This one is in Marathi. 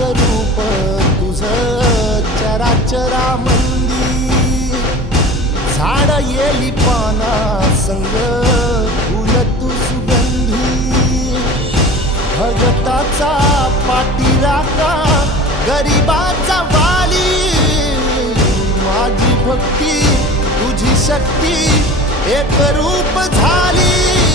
स्वरूप तुझ चराचरामंदी, झाड येली पाना संग फुल तू सुगंधी, भगताचा पाठीराखा गरिबाचा वाली, माझी भक्ती तुझी शक्ती एक रूप झाली.